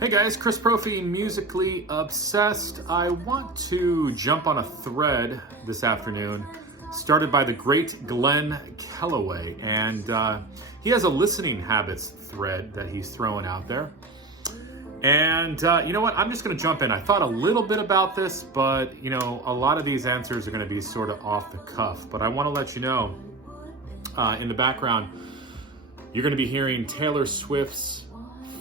Hey guys, Chris Profi, Musically Obsessed. I want to jump on a thread this afternoon started by the great Glen Kellaway, and he has a listening habits thread that he's throwing out there. And you know what, I'm just going to jump in. I thought a little bit about this, but you know, a lot of these answers are going to be sort of off the cuff. But I want to let you know, in the background, you're going to be hearing Taylor Swift's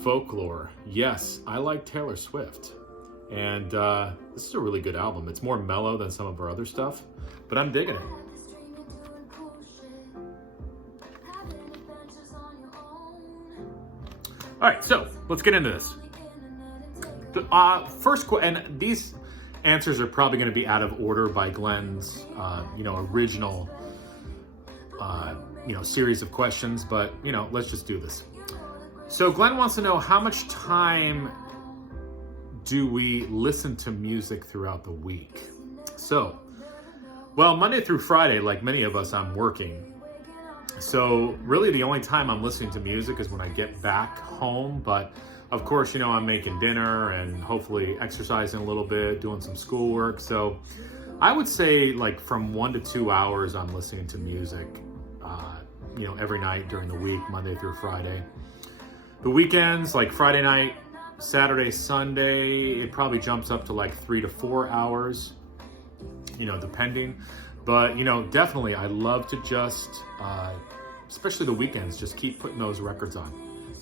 Folklore. Yes, I like Taylor Swift, and this is a really good album. It's more mellow than some of her other stuff, but I'm digging it. All right, so let's get into this. The first and these answers are probably going to be out of order by Glen's original series of questions, but let's just do this. So Glenn wants to know, how much time do we listen to music throughout the week? So, well, Monday through Friday, like many of us, I'm working. So really the only time I'm listening to music is when I get back home. But of course, I'm making dinner and hopefully exercising a little bit, doing some schoolwork. So I would say like from 1 to 2 hours I'm listening to music, every night during the week, Monday through Friday. The weekends, like Friday night, Saturday, Sunday, it probably jumps up to like 3 to 4 hours, depending. But, definitely I love to just, especially the weekends, just keep putting those records on,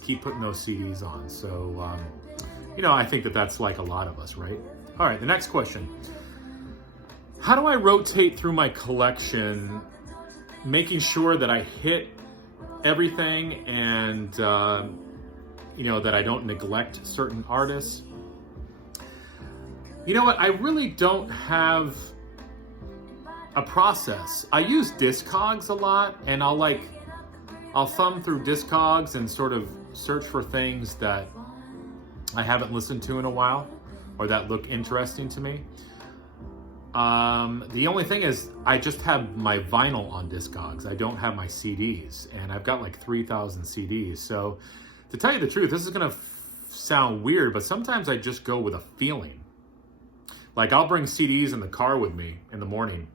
keep putting those CDs on. So, I think that that's like a lot of us, right? All right, the next question. How do I rotate through my collection, making sure that I hit everything and, that I don't neglect certain artists? You know what? I really don't have a process. I use Discogs a lot, and I'll thumb through Discogs and sort of search for things that I haven't listened to in a while or that look interesting to me. The only thing is I just have my vinyl on Discogs. I don't have my CDs, and I've got like 3,000 CDs. So to tell you the truth, this is going to sound weird, but sometimes I just go with a feeling. Like I'll bring CDs in the car with me in the morning,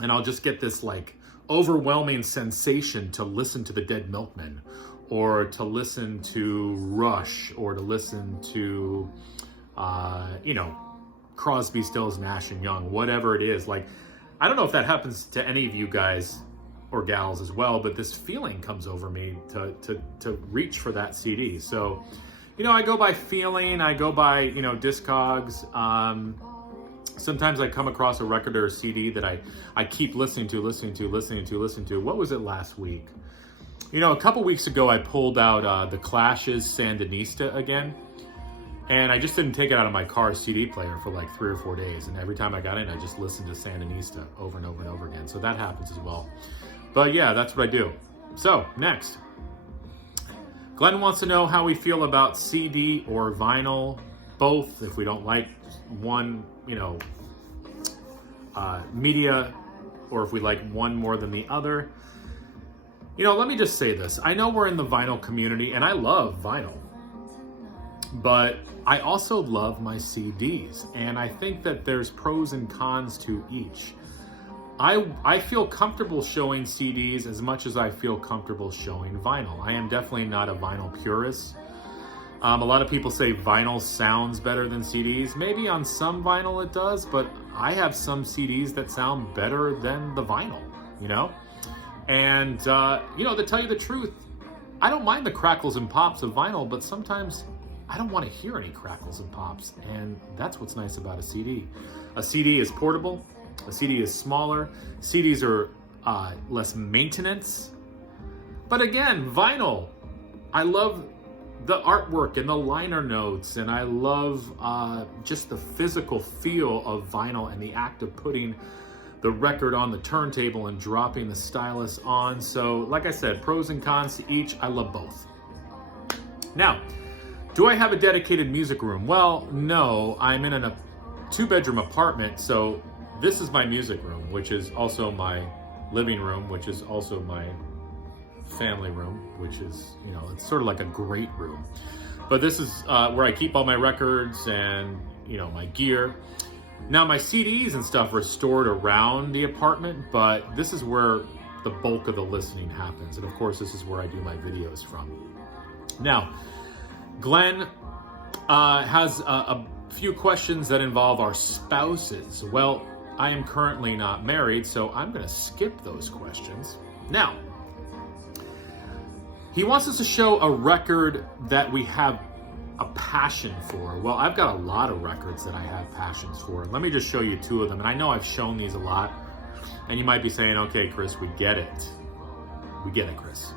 and I'll just get this like overwhelming sensation to listen to the Dead Milkmen, or to listen to Rush, or to listen to, Crosby, Stills, Nash and Young, whatever it is. Like, I don't know if that happens to any of you guys or gals as well, but this feeling comes over me to reach for that CD. So, I go by feeling, I go by, Discogs. Sometimes I come across a record or a CD that I keep listening to. What was it last week? A couple weeks ago, I pulled out The Clash's Sandinista again. And I just didn't take it out of my car CD player for like 3 or 4 days. And every time I got in, I just listened to Sandinista over and over and over again. So that happens as well. But yeah, that's what I do. So next, Glenn wants to know how we feel about CD or vinyl, both, if we don't like one, media, or if we like one more than the other. Let me just say this. I know we're in the vinyl community, and I love vinyl. But I also love my CDs, and I think that there's pros and cons to each. I feel comfortable showing CDs as much as I feel comfortable showing vinyl. I am definitely not a vinyl purist. A lot of people say vinyl sounds better than CDs. Maybe on some vinyl it does, but I have some CDs that sound better than the vinyl, And, to tell you the truth, I don't mind the crackles and pops of vinyl, but sometimes I don't want to hear any crackles and pops, and that's what's nice about a CD. A CD is portable, a CD is smaller, CDs are less maintenance. But again, vinyl, I love the artwork and the liner notes, and I love just the physical feel of vinyl and the act of putting the record on the turntable and dropping the stylus on. So like I said, pros and cons to each. I love both. Now, do I have a dedicated music room? Well, no, I'm in a 2-bedroom apartment, so this is my music room, which is also my living room, which is also my family room, which is, it's sort of like a great room. But this is where I keep all my records and, you know, my gear. Now my CDs and stuff are stored around the apartment, but this is where the bulk of the listening happens. And of course, this is where I do my videos from. Now, Glen has a few questions that involve our spouses. Well, I am currently not married, so I'm going to skip those questions. Now, he wants us to show a record that we have a passion for. Well, I've got a lot of records that I have passions for. Let me just show you two of them. And I know I've shown these a lot. And you might be saying, okay, Chris, we get it. We get it, Chris.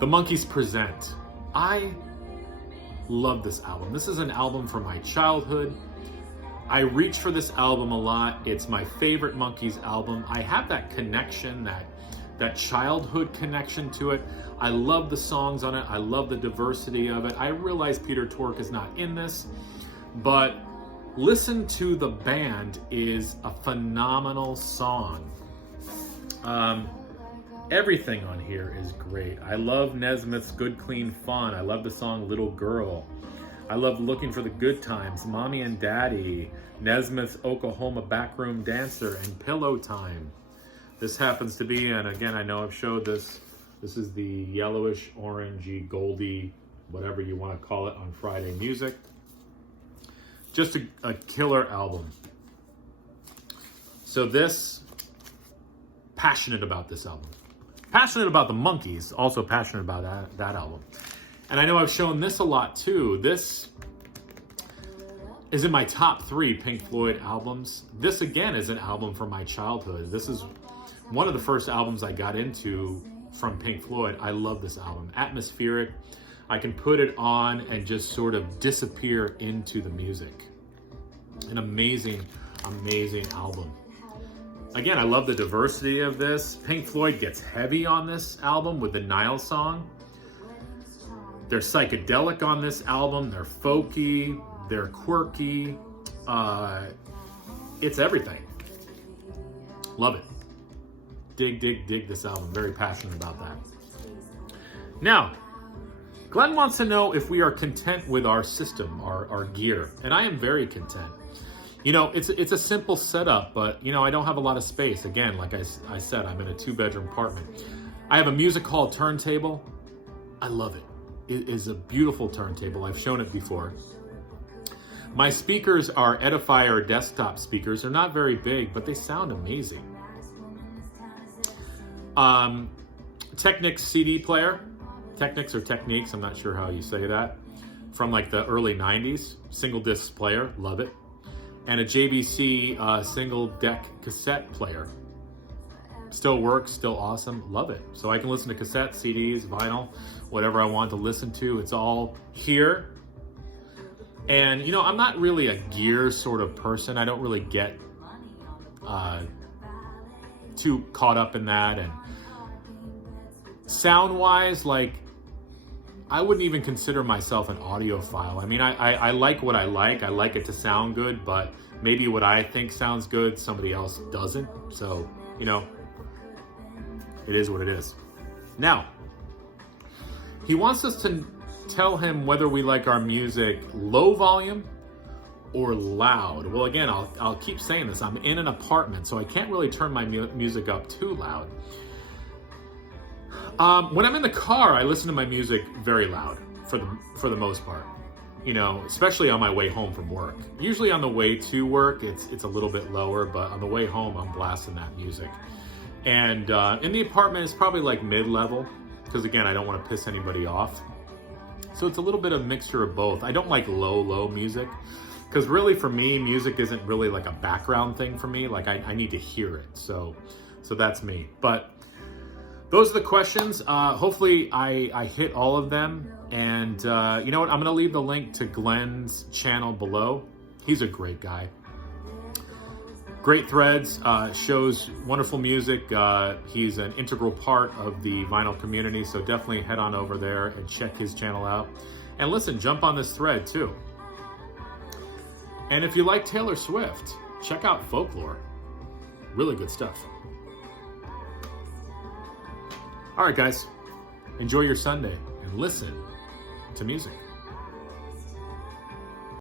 The Monkees Present. I love this album. This is an album from my childhood. I reach for this album a lot. It's my favorite Monkees album. I have that connection, that childhood connection to it. I love the songs on it. I love the diversity of it. I realize Peter Tork is not in this, but Listen to the Band is a phenomenal song. Everything on here is great. I love Nesmith's Good Clean Fun. I love the song Little Girl. I love Looking for the Good Times, Mommy and Daddy, Nesmith's Oklahoma Backroom Dancer, and Pillow Time. This happens to be, and again, I know I've showed this, this is the yellowish, orangey, goldy, whatever you want to call it, on Friday Music. Just a killer album. So this, passionate about this album. Passionate about the Monkees, also passionate about that album. And I know I've shown this a lot too. This is in my top 3 Pink Floyd albums. This again is an album from my childhood. This is one of the first albums I got into from Pink Floyd. I love this album. Atmospheric. I can put it on and just sort of disappear into the music. An amazing, amazing album. Again, I love the diversity of this. Pink Floyd gets heavy on this album with the Nile song. They're psychedelic on this album. They're folky. They're quirky. It's everything. Love it. Dig this album. Very passionate about that. Now, Glenn wants to know if we are content with our system, our gear. And I am very content. You know, it's a simple setup, but, you know, I don't have a lot of space. Again, like I said, I'm in a 2-bedroom apartment. I have a music hall turntable. I love it. It is a beautiful turntable. I've shown it before. My speakers are Edifier desktop speakers. They're not very big, but they sound amazing. Technics CD player. Technics or Techniques, I'm not sure how you say that. From like the early 90s. Single disc player, love it. And a JVC single deck cassette player. Still works, still awesome, love it. So I can listen to cassettes, CDs, vinyl, whatever I want to listen to. It's all here. And you know, I'm not really a gear sort of person. I don't really get too caught up in that. And sound-wise, like, I wouldn't even consider myself an audiophile. I mean, I like what I like. I like it to sound good, but maybe what I think sounds good, somebody else doesn't. So, you know, it is what it is. Now, he wants us to tell him whether we like our music low volume or loud. Well, again, I'll keep saying this. I'm in an apartment, so I can't really turn my music up too loud. When I'm in the car, I listen to my music very loud for the most part. You know, especially on my way home from work. Usually on the way to work, it's a little bit lower, but on the way home, I'm blasting that music. And in the apartment, it's probably like mid-level, because again, I don't want to piss anybody off. So it's a little bit of mixture of both. I don't like low music, because really for me, music isn't really like a background thing for me. Like I need to hear it. So that's me. But those are the questions. Hopefully I hit all of them. And you know what? I'm going to leave the link to Glen's channel below. He's a great guy. Great threads, shows wonderful music. He's an integral part of the vinyl community, so definitely head on over there and check his channel out. And listen, jump on this thread too. And if you like Taylor Swift, check out Folklore. Really good stuff. All right, guys, enjoy your Sunday. and listen to music.